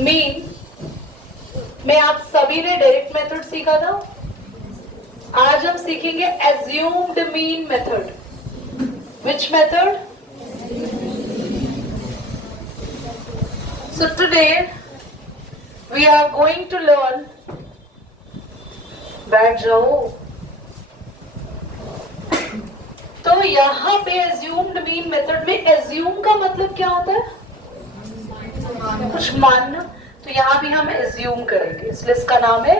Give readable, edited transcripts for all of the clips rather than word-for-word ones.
Mean में आप सभी ने डायरेक्ट मेथड सीखा था। आज हम सीखेंगे assumed mean method. Which method? So today we are going to learn, बैठ जाओ। तो यहां पे एज्यूम्ड मीन मेथड में एज्यूम का मतलब क्या होता है? कुछ मानना। तो यहां भी हम एज्यूम करेंगे, इसलिए इसका नाम है।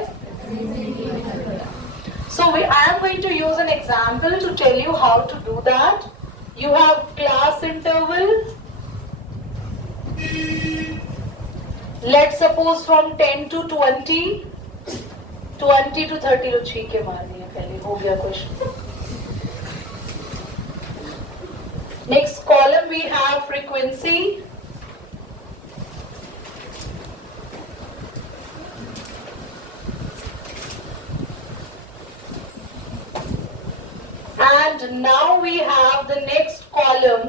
So I am going to use an example to tell you how to do that. You have class interval. Let's suppose from 10 to 20, 20 to 30 तो ठीक है मारनी है, पहले हो गया question. Next column we have frequency. And now we have the next column.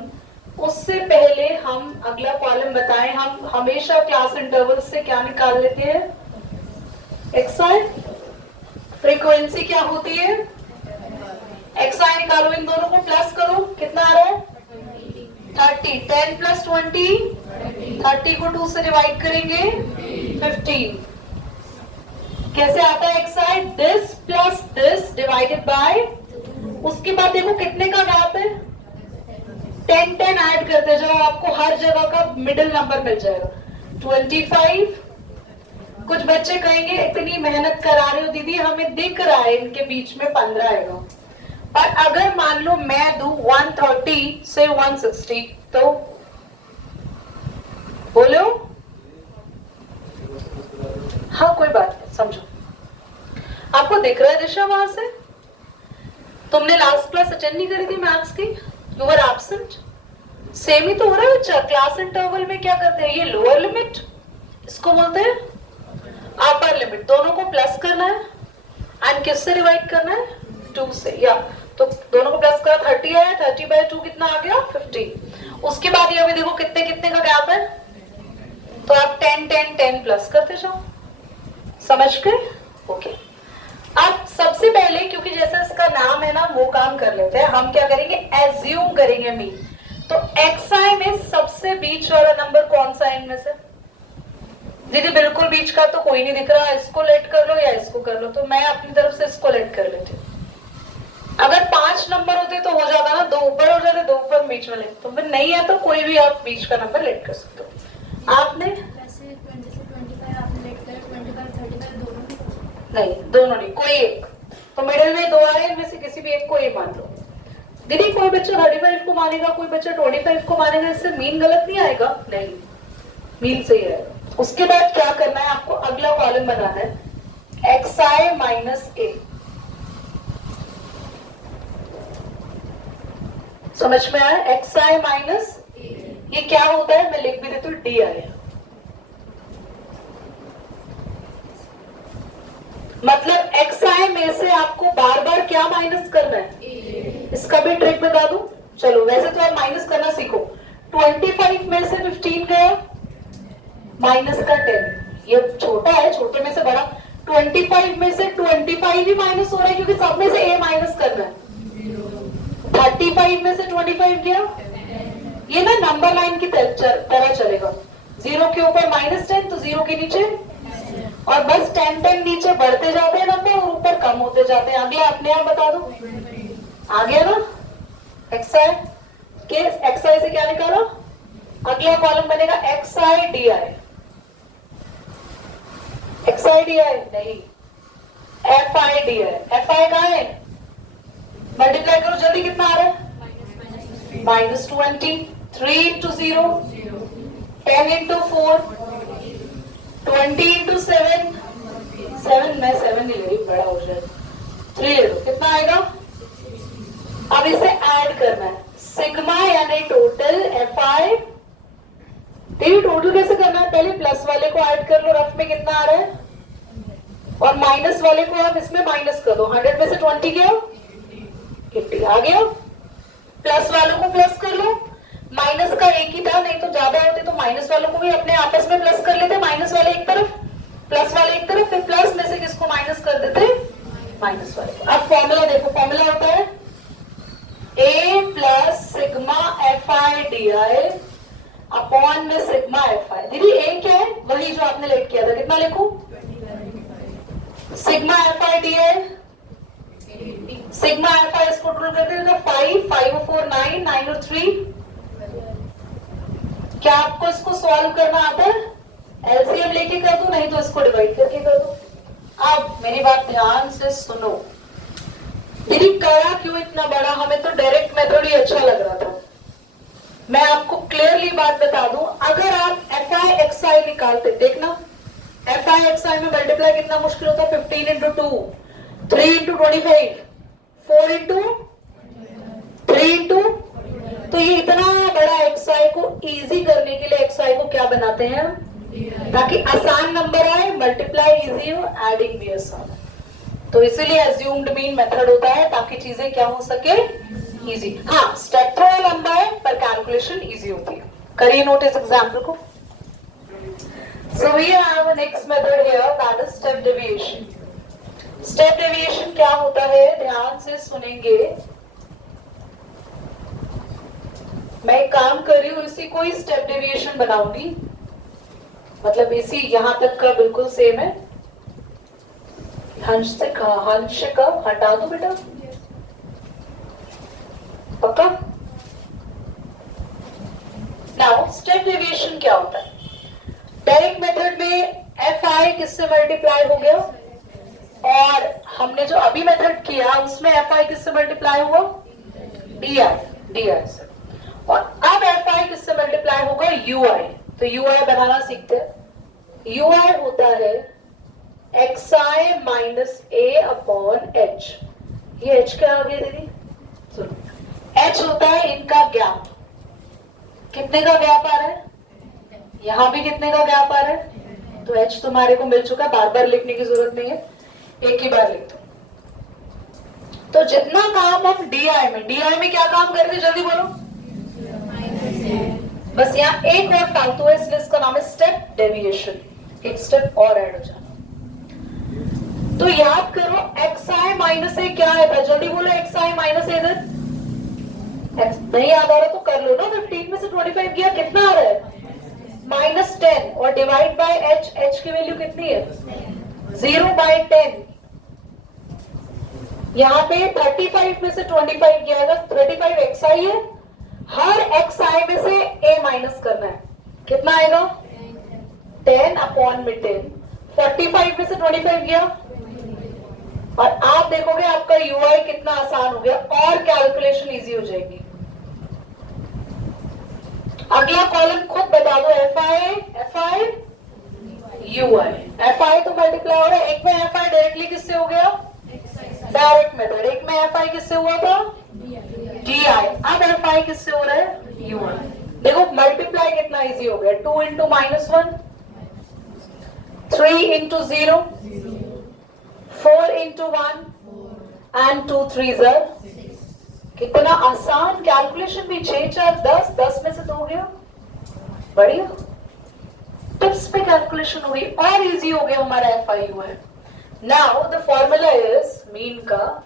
उससे पहले हम अगला कॉलम बताएं। हम हमेशा क्लास इंटरवल से क्या निकाल लेते हैं? एक्सआई। फ्रीक्वेंसी क्या होती है? एक्सआई निकालो, इन दोनों को प्लस करो, कितना आ रहा है? 30। 10 प्लस 20, 30 को 2 से डिवाइड करेंगे 15। कैसे आता है XI? This plus this divided by, उसके बाद देखो कितने का गैप है? 10 10 ऐड करते जाओ, आपको हर जगह का मिडिल नंबर मिल जाएगा। 25। कुछ बच्चे कहेंगे इतनी मेहनत करा रहे हो दीदी, हमें दिख रहा है इनके बीच में 15 आएगा। पर अगर मान लो मैं दूं 130 से 160 तो बोलो। हाँ कोई बात नहीं, समझो। आपको दिख रहा है दिशा वहां से? तुमने लास्ट क्लास अटेंड नहीं करी थी मैथ्स की? You were absent. सेम ही तो हो रहा है बच्चा। क्लास इंटरवल में क्या करते हैं? ये लोअर लिमिट, इसको बोलते हैं अपर लिमिट। दोनों को प्लस करना है एंड किससे डिवाइड करना है? 2 से। या तो दोनों को प्लस करा, 30 आया, 30 बाय 2 कितना आ गया? 15। उसके बाद ये अभी देखो कितने कितने का गैप है, तो आप 10 10 10 प्लस करते जाओ। समझ गए? ओके। अब सबसे पहले, क्योंकि जैसे इसका नाम है ना, वो काम कर लेते हैं। हम क्या करेंगे? एज्यूम करेंगे मीन। तो एक्सआई में सबसे बीच वाला नंबर कौन सा है इनमें से? दीदी बिल्कुल बीच का तो कोई नहीं दिख रहा, इसको लेट कर लो या इसको कर लो। तो मैं अपनी तरफ से इसको लेट कर लेती हूँ। अगर 5 नंबर होते तो हो जाता ना, 2 ऊपर हो जाते, 2 ऊपर बीच में लेते। तो फिर नहीं है तो कोई भी आप बीच का नंबर लेट कर सकते हो। आपने नहीं, दोनों नहीं, कोई एक। तो मिडिल में 2 आ रहे हैं, इनमें से किसी भी एक को ये मान लो। दीदी कोई बच्चा 35 को मानेगा, कोई बच्चा 25 को मानेगा, इससे मीन गलत नहीं आएगा? नहीं, मीन सही आएगा। उसके बाद क्या करना है आपको? अगला कॉलम बनाना है एक्सआई माइनस ए। समझ में आया? एक्सआई माइनस ये क्या होता है? मैं लिख भी देती हूँ, डी आई। मतलब एक्सआई में से आपको बार बार क्या माइनस करना है? इसका भी ट्रिक बता दूं? चलो, वैसे तो आप माइनस करना सीखो। 25 में से 15 गया, माइनस का 10। ये छोटा है, छोटे में से बड़ा। 25 में से 25 ही माइनस हो रहा है, क्योंकि सब में से ए माइनस करना है। 35 में से 25 गया, ये ना नंबर लाइन की तरह चलेगा। 0 के ऊपर -10, तो 0 के नीचे, और बस 10 10 नीचे बढ़ते जाते हैं नंबर और ऊपर कम होते जाते हैं। अगला अपने आप बता दो। आ गया ना? एक्सआई के एक्सआई से क्या निकाला? अगला कॉलम बनेगा x i d i. X i d i नहीं, f i d i. F i कहाँ है? मल्टीप्लाई करो जल्दी, कितना आ रहा है? -20। 3 into 0, 10 into 4, 20 into 7, 7 मैं 7 नहीं ले रही, बड़ा हो जाए। 3 ले लो, कितना आएगा? अब इसे ऐड करना है। सिग्मा यानी टोटल एफ आई। टोटल कैसे करना है? पहले प्लस वाले को ऐड कर लो, रफ में कितना आ रहा है, और माइनस वाले को आप इसमें माइनस कर दो। 100 में से 20 गया, 80 आ गया। प्लस वालों को प्लस कर लो, माइनस का एक ही था, नहीं तो ज्यादा होते तो माइनस वालों को भी अपने आपस में प्लस कर लेते, माइनस वाले एक तरफ, प्लस वाले एक तरफ, फिर प्लस में से किसको माइनस कर देते, माइनस वाले को। अब फॉर्मूला देखो, फॉर्मूला होता है a plus sigma f i d I upon में सिग्मा एफ आई। दीदी a क्या है, वही जो आपने लेट किया था, कितना लिखूं, sigma f i d I, sigma f आई इसको टोटल करते हैं तो 5, 5 और 4 9, 9 और 3। क्या आपको इसको सॉल्व करना आता है, एलसीएम लेके कर दूं, नहीं तो इसको डिवाइड करके कर दूं। अब मेरी बात ध्यान से सुनो, दीदी करा क्यों इतना बड़ा, हमें तो डायरेक्ट मेथड ही अच्छा लग रहा था। मैं आपको क्लियरली बात बता दूं, अगर आप एफ आई एक्स आई निकालते, देखना एफ आई एक्स आई में मल्टीप्लाई कितना मुश्किल होता है, 15 इंटू 2, 3 इंटू 25, 4 इंटू 3 इंटू, तो ये इतना बड़ा एक्स आई को इजी करने के लिए एक्स आई को क्या बनाते हैं, ताकि आसान नंबर आए, मल्टीप्लाई इजी हो, एडिंग भी आसान। तो इसीलिए अज्यूम्ड मीन मेथड होता है, ताकि चीजें क्या हो सके, इजी। हाँ, स्टेप थोड़ा लंबा है पर कैलकुलेशन इजी होती है। करिए नोट इस एग्जाम्पल को। So we have a next method here, that is step deviation. Step deviation क्या होता है, ध्यान से सुनेंगे। मैं एक काम कर रही हूँ, इसी को ही स्टेप डेविएशन बनाऊंगी, मतलब इसी यहां तक का बिल्कुल सेम है। हंस का हटा दो बेटा, पक्का। नाउ स्टेप डेविएशन क्या होता है, डायरेक्ट मेथड में एफ आई किससे मल्टीप्लाई हो गया, और हमने जो अभी मेथड किया उसमें एफ आई किससे मल्टीप्लाई हुआ, डी आई से, और अब एफ आई किससे मल्टीप्लाई होगा, यू आई। तो यू आई बनाना सीखते हैं। यू आई होता है एक्स आई माइनस ए अपॉन एच। ये एच क्या आ गया दीदी, सुनो, एच होता है इनका गैप। कितने का गैप आ रहा है, यहां भी कितने का गैप आ रहा है, तो एच तुम्हारे को मिल चुका, बार बार लिखने की जरूरत नहीं है, एक ही बार लिख दो। तो जितना काम हम डीआई में क्या काम कर रहे थे, जल्दी बोलो, बस यहाँ एक और फालतू है, इसलिए इसका नाम है स्टेप डेविएशन, एक स्टेप और ऐड हो जाना। तो याद करो एक्स आई माइनस ए क्या है, जल्दी बोलो, एक्स आई माइनस ए इधर, नहीं याद आ रहा तो कर लो ना, 15 में से 25 गया, कितना आ रहा है, -10, और डिवाइड बाय एच, एच की वैल्यू कितनी है, 0/10। यहाँ पे 35 में से 25 गया है, 35 एक्स आई है, हर एक्स आई में से ए माइनस करना है, कितना आएगा 10 अपॉन में 10, 45 में से 25 गया, और आप देखोगे आपका यूआई कितना आसान हो गया, और कैलकुलेशन इजी हो जाएगी। अगला कॉलम खुद बता दो, F i u I, f आई तो मल्टीप्लाई हो रहा है, एक में एफ आई डायरेक्टली किससे हो गया, डायरेक्ट मेथड, एक में एफ आई किससे हुआ था, डी आई, अब एफ आई किससे हो रहा है, यू आई। देखो मल्टीप्लाई कितना इजी हो गया, 2 into -1, 3 into 0, 4 into 1 and 2 3s are, कितना आसान कैलकुलेशन भी, 6 4 10, 10 में से 2 गया, बढ़िया। टिप्स पे कैलकुलेशन हो गई और इजी हो गया हमारा f i u i. Now the formula is mean का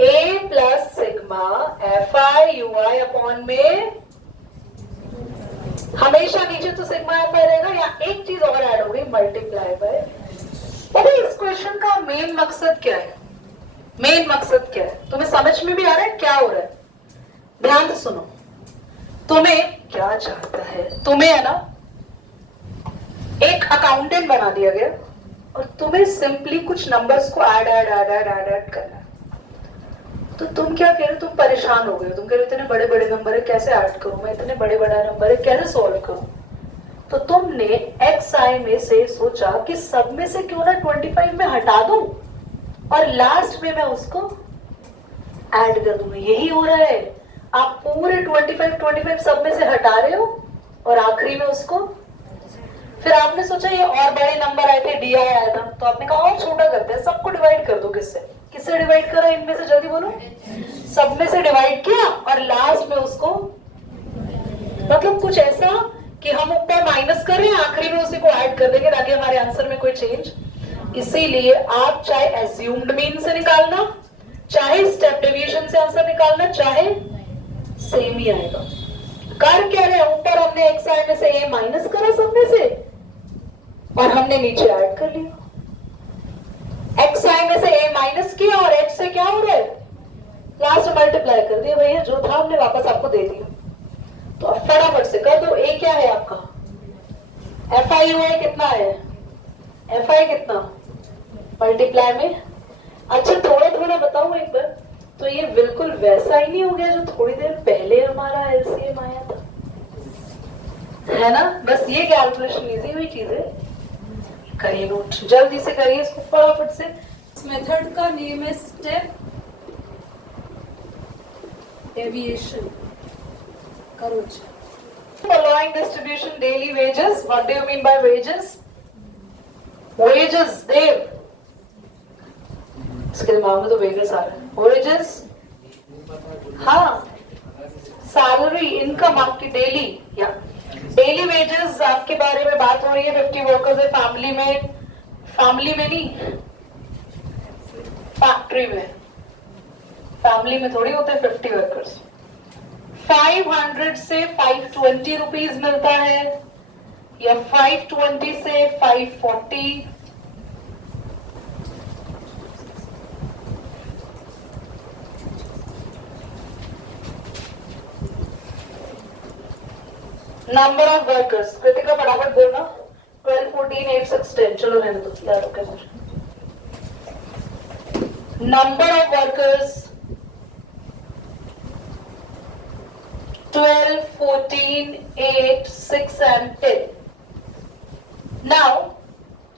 A plus sigma f i u i upon में, हमेशा नीचे तो सिग्मा एफ आई रहेगा, या एक चीज और ऐड हो गई, मल्टीप्लाई बाय। अरे इस क्वेश्चन का मेन मकसद क्या है, मेन मकसद क्या है, तुम्हें समझ में भी आ रहा है क्या हो रहा है, ध्यान से सुनो। तुम्हें क्या चाहता है, तुम्हें है ना एक अकाउंटेंट बना दिया गया, और तुम्हें सिंपली कुछ नंबर्स को ऐड करना है। तो तुम क्या कह रहे हो, तुम परेशान हो गए, तुम कह रहे हो इतने बड़े बड़े नंबर है कैसे ऐड करूं, मैं इतने बड़े बड़ा नंबर है कैसे सॉल्व करूं। तो तुमने एक्स आई में से सोचा कि सब में से क्यों ना 25 में हटा दूं, और लास्ट में मैं उसको ऐड कर दूंगा। यही हो रहा है, आप पूरे 25 सब में से हटा रहे हो, और आखिरी में उसको, फिर आपने सोचा ये और बड़े नंबर आए थे, डी आई आया था, तो आपने कहा और छोटा करते हैं, सबको डिवाइड कर दो। किससे डिवाइड करा, इनमें से जल्दी बोलो, सब में से डिवाइड किया, और लास्ट में उसको, मतलब कुछ ऐसा कि हम ऊपर माइनस कर रहे हैं, आखिरी में उसी को ऐड कर देंगे ताकि हमारे आंसर में कोई चेंज। इसीलिए आप चाहे एज्यूम्ड मीन से निकालना, चाहे स्टेप डेविएशन से आंसर निकालना, चाहे सेम ही आएगा। कर क्या रहे, ऊपर हमने एक्स आई में से ए माइनस करा सब में से और हमने नीचे ऐड कर लिया। एक्स आई में से ए माइनस किया और एच से क्या हो रहा है, लास्ट मल्टीप्लाई कर दिया भैया, जो था हमने वापस आपको दे दिया। तो अब फटाफट से कर दो, ए क्या है आपका, एफ आई यू है कितना है, एफ आई कितना मल्टीप्लाई में। अच्छा थोड़ा थोड़ा बताऊं एक बार, तो ये बिल्कुल वैसा ही नहीं हो गया जो थोड़ी देर पहले हमारा एलसीएम आया था, है ना। बस ये कैलकुलेशन इजी हुई चीजें। करिए नोट, जल्दी से करिए इसको फटाफट से। इस मेथड का नेम है स्टेप डेविएशन। करो Following distribution daily wages. What do you mean by wages? Wages, Dev. इसके दिमाग में तो wages आ रहा है। Wages, हाँ, सैलरी, इनकम आपकी डेली, या डेली वेजेस आपके बारे में बात हो रही है। 50 वर्कर्स है फैमिली में नहीं, फैक्ट्री में, फैमिली में थोड़ी होते हैं 50 वर्कर्स। 500 से 520 रुपीज मिलता है, या 520 से 540, नंबर ऑफ वर्कर्स, कृतिका फटाफट बोलना, 12, 14, 8, 6, 10, चलो रहने दो, याद रखे मुझे। Number of workers 12, 14, 8, 6 and 10. Now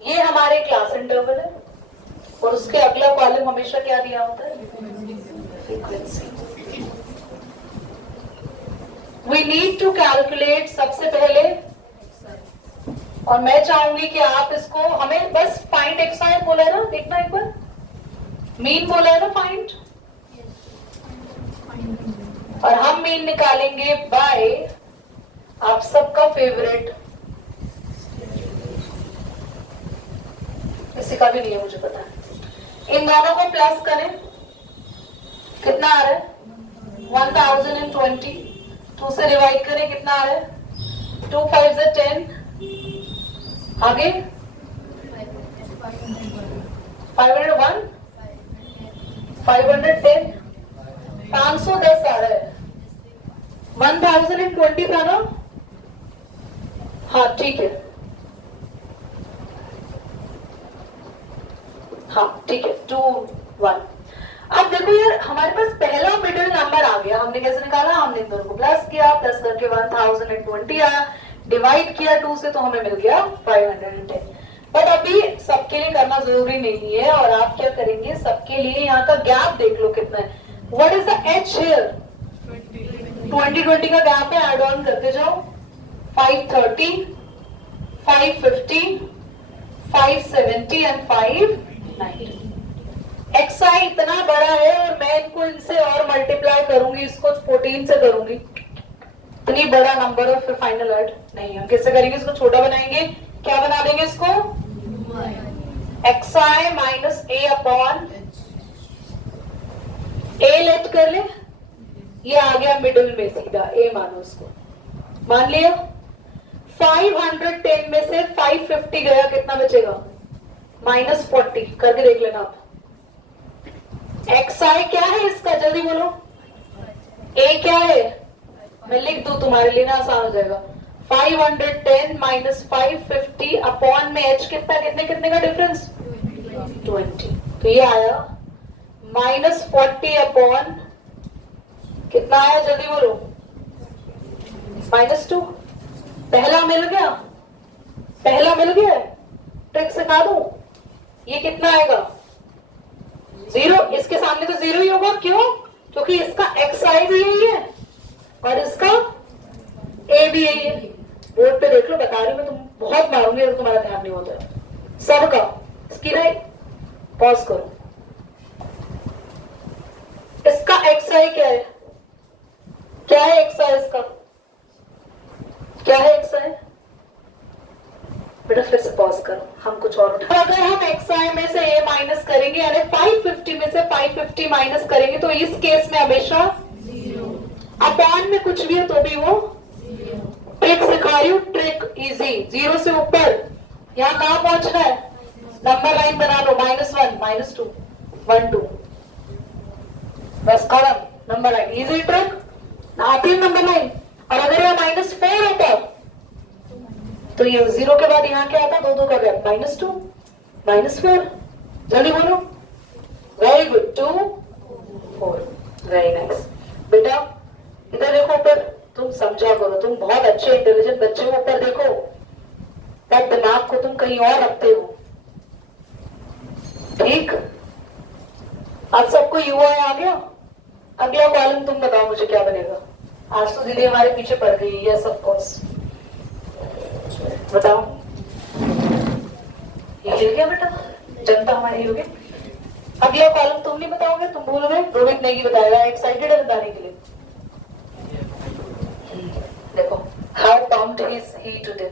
ये हमारे क्लास इंटरवल है और उसके अगला कॉलम हमेशा क्या दिया होता है, frequency. We need to calculate सबसे पहले, और मैं चाहूंगी कि आप इसको, हमें बस फाइंड एक्स आई बोला है ना, देखना एक बार, मीन बोला है ना फाइंड, और हम मीन निकालेंगे बाय आप सबका फेवरेट, किसी का भी नहीं है मुझे पता है। इन दोनों को प्लस करें, कितना आ रहा है 1020, 2 से डिवाइड करें कितना आ रहा है 2 5 से 10, आगे 501, 510, 510 आ रहा है, 1020 था ना, हाँ ठीक है, हाँ ठीक है 2 1। अब देखो यार हमारे पास पहला मिडिल नंबर आ गया, हमने कैसे निकाला, हमने इन दोनों को प्लस किया, प्लस करके 1020 आया, डिवाइड किया 2 से तो हमें मिल गया 510। बट अभी सबके लिए करना जरूरी नहीं है, और आप क्या करेंगे, सबके लिए यहाँ का गैप देख लो कितना है। What is the H here, 20 का गैप है, ऐड ऑन करते जाओ, 530, 550, 570 एंड 590। एक्स आई इतना बड़ा है और मैं इनको इनसे और मल्टीप्लाई करूंगी, इसको 14 से करूंगी, इतनी बड़ा नंबर और फिर फाइनल ऐड नहीं, हम कैसे करेंगे, इसको छोटा बनाएंगे, क्या बना देंगे इसको, एक्स आई माइनस ए अपॉन ए, लेट कर ले, ये आ गया मिडिल में सीधा, ए मानो उसको, मान लिया। 510 में से 550 गया, कितना बचेगा, -40, करके देख लेना आप। एक्स आई क्या है इसका, जल्दी बोलो, ए क्या है, मैं लिख दूं तुम्हारे लिए ना, आसान हो जाएगा, 510 माइनस 550 अपॉन में एच कितना, कितने का डिफरेंस, 20, तो ये आया -40 अपॉन कितना आया, जल्दी बोलो, -2। पहला मिल गया, ट्रिक सिखा दूं, ये कितना आएगा 0, इसके सामने तो 0 ही होगा, क्यों, क्योंकि इसका एक्स आई भी यही है और इसका ए भी यही है। बोर्ड पे देख लो, बता रही मैं, तुम बहुत मारूंगी अगर तुम्हारा ध्यान नहीं होता है सबका। इसकी ना पॉज करो, इसका एक्स आई क्या है, एक्स आई इसका क्या है xi? बेटा फिर से पॉज करो, हम कुछ और उठा। अगर हम xi में से a माइनस करेंगे यानी 550 में से 550 माइनस करेंगे तो इस केस में हमेशा अपॉन में कुछ भी हो तो भी वो ट्रिक सिखा रही हूँ, ट्रिक इजी। 0 से ऊपर यहाँ कहाँ पहुंचना है, नंबर लाइन बना लो, -1 -2 1 2 बस खत्म, नंबर लाइन इजी ट्रिक आती है नंबर लाइन। और अगर यह -4 होता तो ये 0 के बाद यहाँ क्या आता, 2 2 का गैप, -2 -4, जल्दी बोलो, वेरी गुड, 2 4, वेरी नाइस। बेटा इधर देखो ऊपर, तुम समझा करो, तुम बहुत अच्छे इंटेलिजेंट बच्चे हो, ऊपर देखो, तब दिमाग को तुम कहीं और रखते हो, ठीक। अब सबको यूआई आ गया, अगला कॉलम तुम बताओ मुझे क्या बनेगा। आज तो दीदी हमारे पीछे पड़ गई, यस ऑफ कोर्स, बताओ। ये हिल गया बेटा, जनता हमारी हिल गई। अगला कॉलम तुम नहीं बताओगे, तुम भूलोगे, रोहित नहीं बताएगा, एक्साइटेड है बताने के लिए। देखो, how pumped is he today.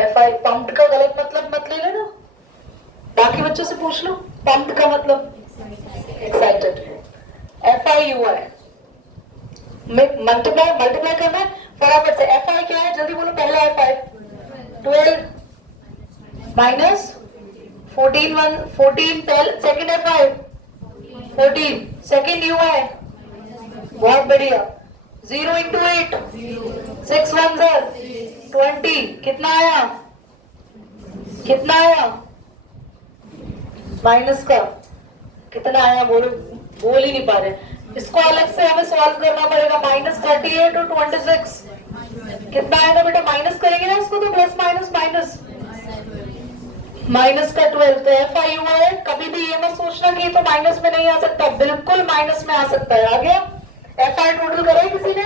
FI pumped का गलत मतलब मत ले लेना, बाकी बच्चों से पूछ लो, पम्प्ड का मतलब एक्साइटेड। FIUI मल्टीप्लाई करना है फटाफट से। FI क्या है, जल्दी बोलो, पहला FI 12 minus 14 second FI 14, second UI, बहुत बढ़िया, 0 into 8 6 1 20, कितना आया, कितना आया, माइनस का कितना आया, बोल ही नहीं पा रहे, इसको अलग से हमें सॉल्व करना पड़ेगा। -38 और 26 कितना आएगा बेटा, माइनस करेंगे ना इसको तो प्लस माइनस माइनस, माइनस का 12। तो FIUI कभी भी ये मत सोचना कि ये तो माइनस में नहीं आ सकता, बिल्कुल माइनस में आ सकता है। आ गया। FI टोटल करा है किसी ने,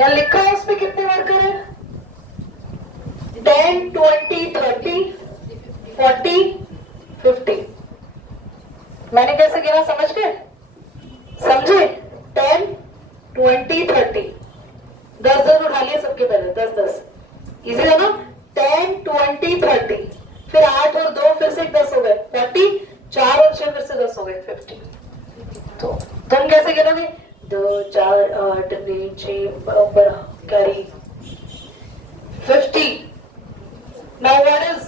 या लिखा है उस पे कितने बार करे, 10 20 30 40 50। मैंने कैसे गिना समझ गए, समझे, 10 20 30, 10 10 उठा लिए सबके पहले, 10 10 इजी है ना, 10 20 30, फिर 8 और 2 फिर से 10 हो गए 40, 4 और 6 फिर से 10 हो गए 50। तो तुम कैसे गिनोगे, 2 4 8 9 6 बराबर carry 50। Now what is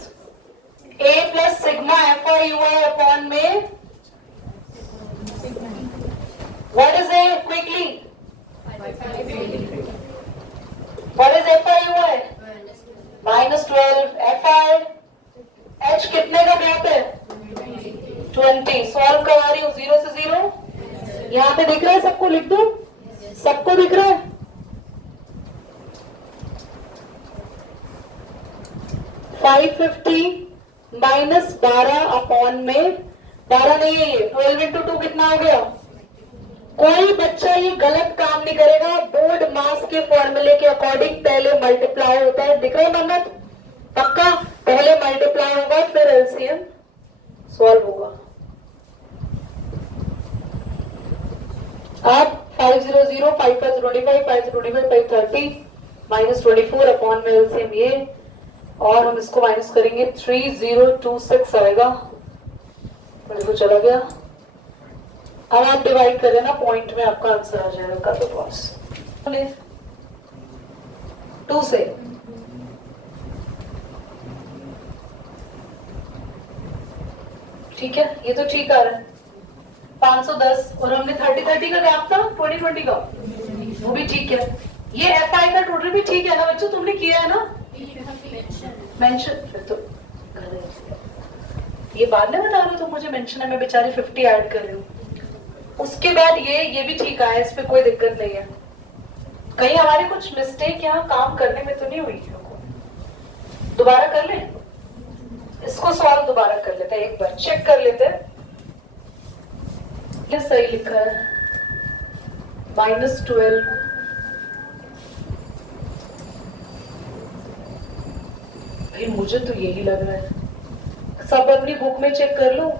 A plus sigma FIUI upon में, what is A quickly, what is FIUI, -12, FI H कितने का गैप है, 20, सॉल्व करवा रही हूँ 0 से 0, यहाँ पे दिख रहा है सबको, लिख दो, सबको दिख रहा है, 550 -12 अपॉन में 12 नहीं है ये, 12 into 2 कितना हो गया। कोई बच्चा ये गलत काम नहीं करेगा, बोर्ड मास के फॉर्मूले के अकॉर्डिंग पहले मल्टीप्लाई होता है, दिख रहा है मन्नत, पक्का, पहले मल्टीप्लाई होगा फिर LCM सॉल्व होगा। अब 500 5 5 25 5 25 5 30 -24 अपॉन में LCM ये, और हम इसको माइनस करेंगे 3026 आएगा, देखो चला गया। अब आप डिवाइड करें ना पॉइंट में, आपका आंसर आ जाएगा, कर दो पास 2 से, ठीक है, ये तो ठीक आ रहा है, 510, और हमने 30 30 का गैप था 20 20 का, वो भी ठीक है। ये FI का टोटल भी ठीक है ना बच्चों, तुमने किया है ना मेंशन, फिर तो ये बाद में बता रहे हो, तो मुझे मेंशन है, मैं बेचारी 50 ऐड कर रही हूँ। उसके बाद ये भी ठीक आया, इस पे कोई दिक्कत नहीं है। कहीं हमारे कुछ मिस्टेक यहाँ काम करने में तो नहीं हुई, दोबारा कर ले, इसको सॉल्व दोबारा कर लेते हैं, एक बार चेक कर लेते हैं, ये सही लिखा है, -12 भाई मुझे तो यही लग रहा है, सब अपनी बुक में चेक कर लो।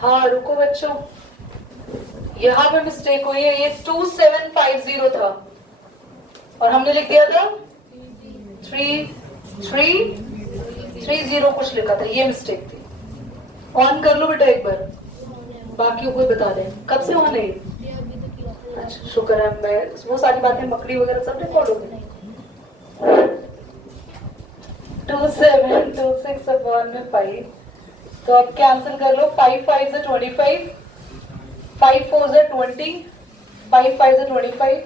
हाँ रुको बच्चों, यहाँ पे मिस्टेक हुई है, ये 2750 था और हमने लिख दिया था 3330 कुछ लिखा था, ये मिस्टेक थी। ऑन कर लो बेटा एक बार, बाकी कोई बता दे कब से ऑन है ये? अच्छा शुक्र है, मैं वो सारी बातें मकड़ी वगैरह सब रिकॉर्ड हो गई। 2726/5, तो अब कैंसिल कर लो। 5 5 से 25, 5 4 से 20, 5 5 से 25,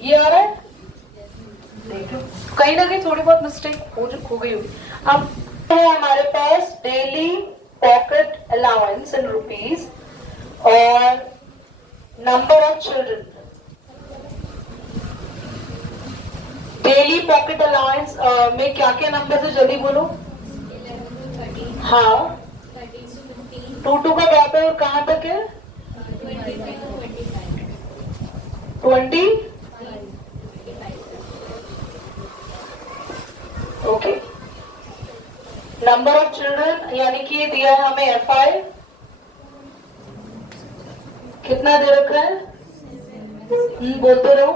ये आ रहा है। देख लो कहीं ना कहीं थोड़ी बहुत मिस्टेक हो गई होगी। अब है हमारे पास daily pocket allowance in rupees और number of children. Daily pocket allowance में क्या क्या नंबर है जल्दी बोलो। हाँ 2 का गैप है और कहाँ तक है? 20। ओके, नंबर ऑफ चिल्ड्रन यानी कि ये दिया है हमें FI, कितना दे रखा है? बोलते रहो।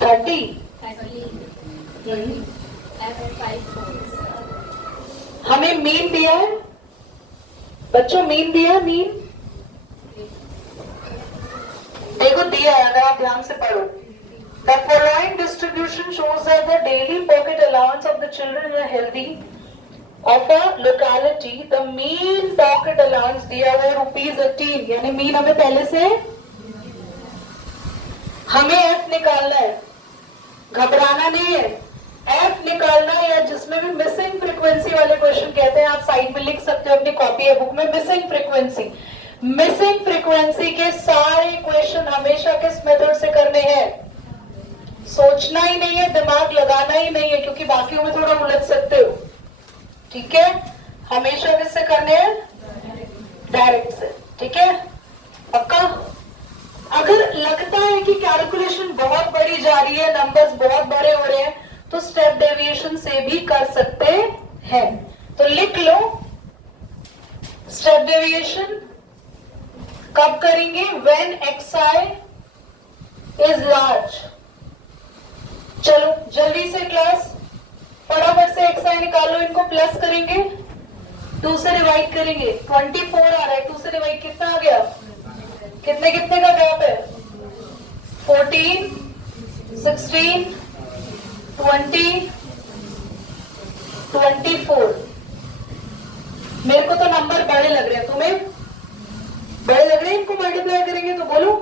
30। हमें मीन दिया है बच्चों, मीन दिया है, मीन देखो दिया है, अगर आप ध्यान से पढ़ो। The following distribution shows that the daily pocket allowance of the children in a healthy of a locality, the mean pocket allowance दिया हुआ है ₹18, यानी मीन हमें पहले से, हमें F निकालना है, घबराना नहीं है। F निकालना है, या जिसमें भी मिसिंग फ्रीक्वेंसी वाले क्वेश्चन कहते हैं, आप साइड में लिख सकते हो अपनी कॉपी या बुक में। मिसिंग फ्रीक्वेंसी के सारे क्वेश्चन हमेशा किस मेथड से करने हैं? सोचना ही नहीं है, दिमाग लगाना ही नहीं है, क्योंकि बाकियों में थोड़ा उलझ सकते हो। ठीक है, हमेशा किससे करने हैं? डायरेक्ट से। ठीक है पक्का? अगर लगता है कि कैलकुलेशन बहुत बड़ी जा रही है, नंबर्स बहुत बड़े हो रहे हैं, तो स्टेप डेविएशन से भी कर सकते हैं। तो लिख लो स्टेप डेविएशन कब करेंगे? When xi is large. चलो जल्दी से क्लास, फटाफट से xi निकालो, इनको प्लस करेंगे, 2 से डिवाइड करेंगे, 24 आ रहा है, 2 से डिवाइड कितना आ गया? कितने कितने का गैप है? 14, 16, 20, 24। मेरे को तो नंबर बड़े लग रहे हैं, तुम्हें बड़े लग रहे हैं? इनको मल्टीप्लाई करेंगे तो बोलो,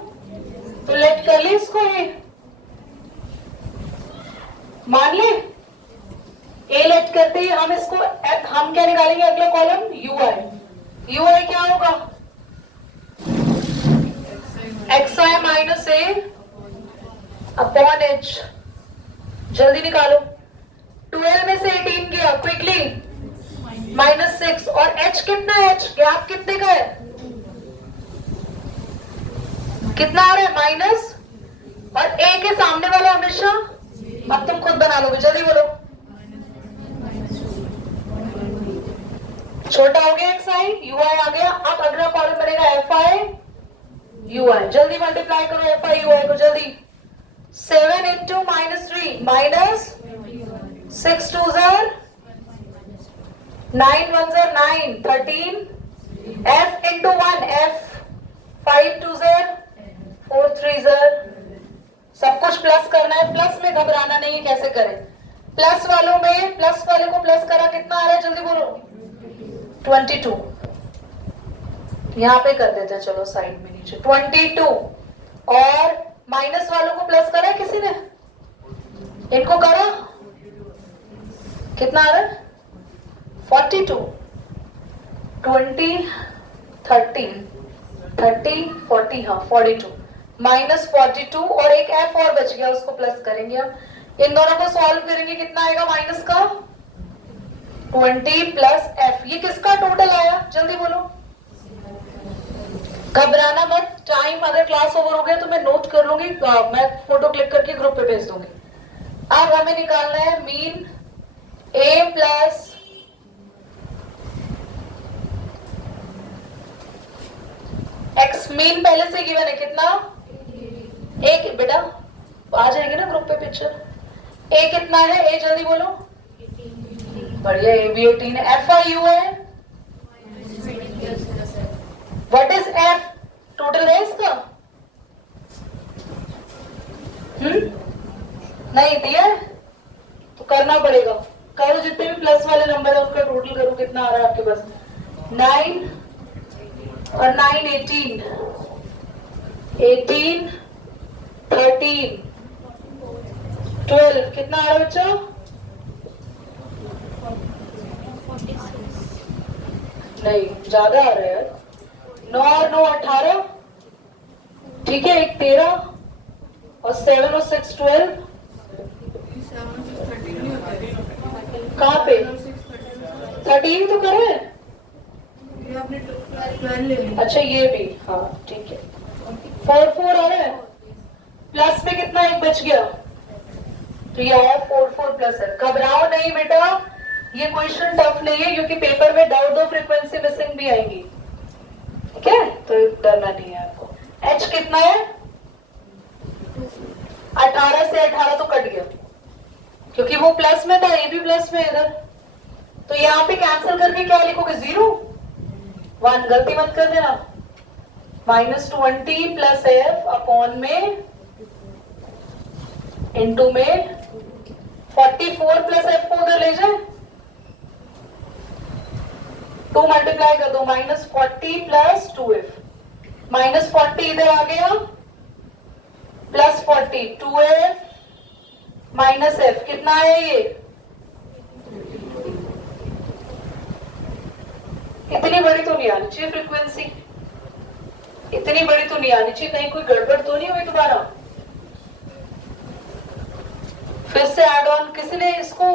तो लेट कर ले इसको, ये मान ले। ए लेट करते ही हम इसको, हम क्या निकालेंगे? अगला कॉलम ui क्या होगा? xi माइनस ए अपॉन h। जल्दी निकालो, 12 में से 18 गया, क्विकली, -6, और h कितना है? h गैप कितने का है? कितना आ रहा है? माइनस, और a के सामने वाला हमेशा, अब तुम खुद बना लोगे, जल्दी बोलो। छोटा हो गया xi, ui आ गया। अब अगला कॉलम बनेगा fi ui। जल्दी मल्टीप्लाई करो fi ui को, जल्दी। 7 into -3 minus 6 2s are 9 1s are 9, 13, f into 1 f, 5 2s are 4 3s are। सब कुछ प्लस करना है, प्लस में घबराना नहीं है, कैसे करें? प्लस वालों में, प्लस वाले को प्लस करा, कितना आ रहा है? जल्दी बोलो। 22। यहां पे कर देते हैं, चलो साइड में नीचे 22, और माइनस वालों को प्लस करा किसी ने? इनको करा, कितना आ रहा है? 42, 20, 30, 30, 40, हाँ 42, -42, और एक f और बच गया, उसको प्लस करेंगे। हम इन दोनों को सॉल्व करेंगे, कितना आएगा? माइनस का 20 प्लस f। ये किसका टोटल आया? जल्दी बोलो। घबराना मत, टाइम अगर क्लास ओवर हो गया तो मैं नोट कर लूंगी, मैं फोटो क्लिक करके ग्रुप पे भेज दूंगी। अब हमें निकालना है मीन a प्लस मीन पहले से गिवन है कितना, एक बेटा आ जाएगी ना ग्रुप पे पिक्चर। ए कितना है, ए जल्दी बोलो। बढ़िया, ए भी 18 है। एफ आई यू है, व्हाट इज एफ, टोटल है इसका? नहीं दिया है तो करना पड़ेगा। करो जितने भी प्लस वाले नंबर है उनका टोटल करो, कितना आ रहा है आपके पास? 9 और 9 18, 18 13 12, कितना आ रहा है बच्चों? नहीं ज्यादा आ रहा है यार। 9 और 9 18, ठीक है, एक 13 और 7 और 6 12। कहाँ पे 13 तो करे? अच्छा ये भी, हाँ ठीक है। 4 4 आ रहा है, प्लस में कितना एक बच गया, तो ये आया 4 4 प्लस है। घबराओ नहीं बेटा, ये क्वेश्चन टफ नहीं है क्योंकि पेपर में दो फ्रीक्वेंसी मिसिंग भी आएंगी, ठीक है, तो डरना नहीं है आपको। एच कितना है? 18 से 18 तो कट गया क्योंकि वो प्लस में था, ये भी प्लस में इधर, तो यहाँ पे कैंसिल करके क्या लिखोगे? 0 1, गलती मत कर देना। -20 प्लस एफ अपॉन में इंटू में 44 प्लस एफ को उधर ले जाए, 2 मल्टीप्लाई कर दो, -40 प्लस 2f, -40 इधर आ गया, प्लस 40 2f माइनस एफ, कितना है ये? इतनी बड़ी तो नहीं आनी चाहिए फ्रीक्वेंसी, इतनी बड़ी तो नहीं आनी चाहिए, कहीं कोई गड़बड़ तो नहीं हुई दोबारा? फिर से ऐड ऑन किसी ने इसको,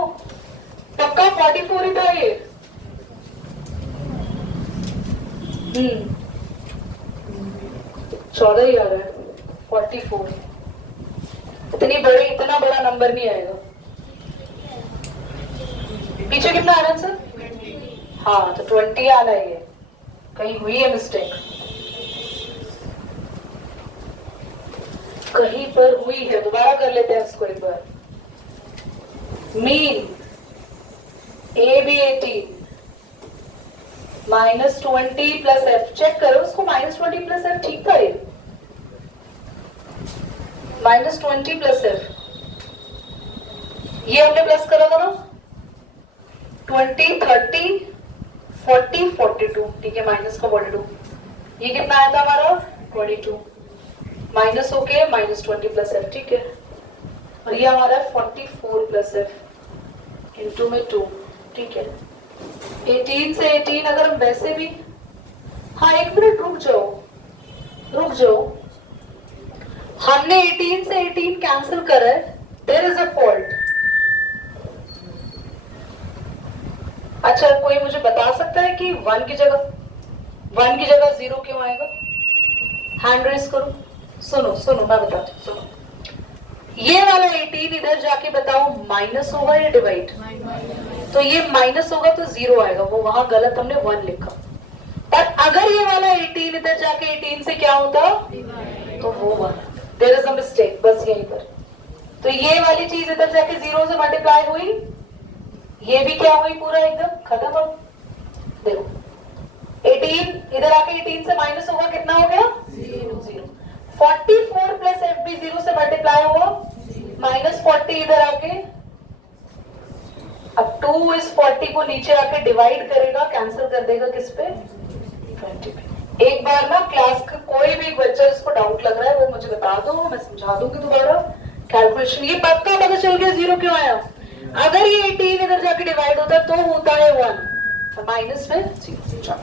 पक्का 44 ही था ये? 14 ही आ रहा है, 44। इतना बड़ा नंबर नहीं आएगा। पीछे कितना आ रहा है सर? हाँ तो 20 आना है, ये कहीं हुई है मिस्टेक, कहीं पर हुई है, दोबारा कर लेते हैं इसको एक बार। Mean A B 18 -20 plus f, check करो उसको, -20 प्लस एफ ठीक था ये, -20 प्लस एफ, ये हमने प्लस करा था ना, 20 30 40 42, ठीक है, माइनस का 42, ये कितना आया था हमारा? 22, माइनस होके -20 प्लस एफ, ठीक है, और ये हमारा 44 प्लस एफ इंटू में 2, ठीक है। 18 से 18 अगर हम वैसे भी, हाँ एक मिनट रुक जाओ, हमने 18 से 18 कैंसिल करा है, देयर इज अ फॉल्ट। अच्छा कोई मुझे बता सकता है कि 1 की जगह 0 क्यों आएगा? हैंड रेस करो, सुनो मैं बताती हूँ, सुनो। ये वाला 18 इधर जाके बताओ माइनस होगा या डिवाइड? तो ये माइनस होगा तो 0 आएगा, वो वहां गलत हमने 1 लिखा। पर अगर ये वाला 18 इधर जाके 18 से क्या होता तो वो वाला, देयर इज अ मिस्टेक बस यहीं पर। तो ये वाली चीज इधर जाके 0 से मल्टीप्लाई हुई, ये भी क्या हुई, पूरा एकदम खत्म हो। देखो 18 इधर आके 18 से माइनस होगा, कितना हो गया? 0। 44 प्लस एफ भी 0 से मल्टीप्लाई होगा, -40 इधर आके, अब 2 इस 40 को नीचे आके डिवाइड करेगा, कैंसिल कर देगा किस पे? 20 पे। एक बार ना क्लास का कोई भी बच्चा जिसको डाउट लग रहा है वो मुझे बता दो, मैं समझा दूंगी दोबारा कैलकुलेशन। ये पक्का पता चल गया 0 क्यों आया? अगर ये 18 इधर जाके डिवाइड होता तो होता है 1, माइनस में 0।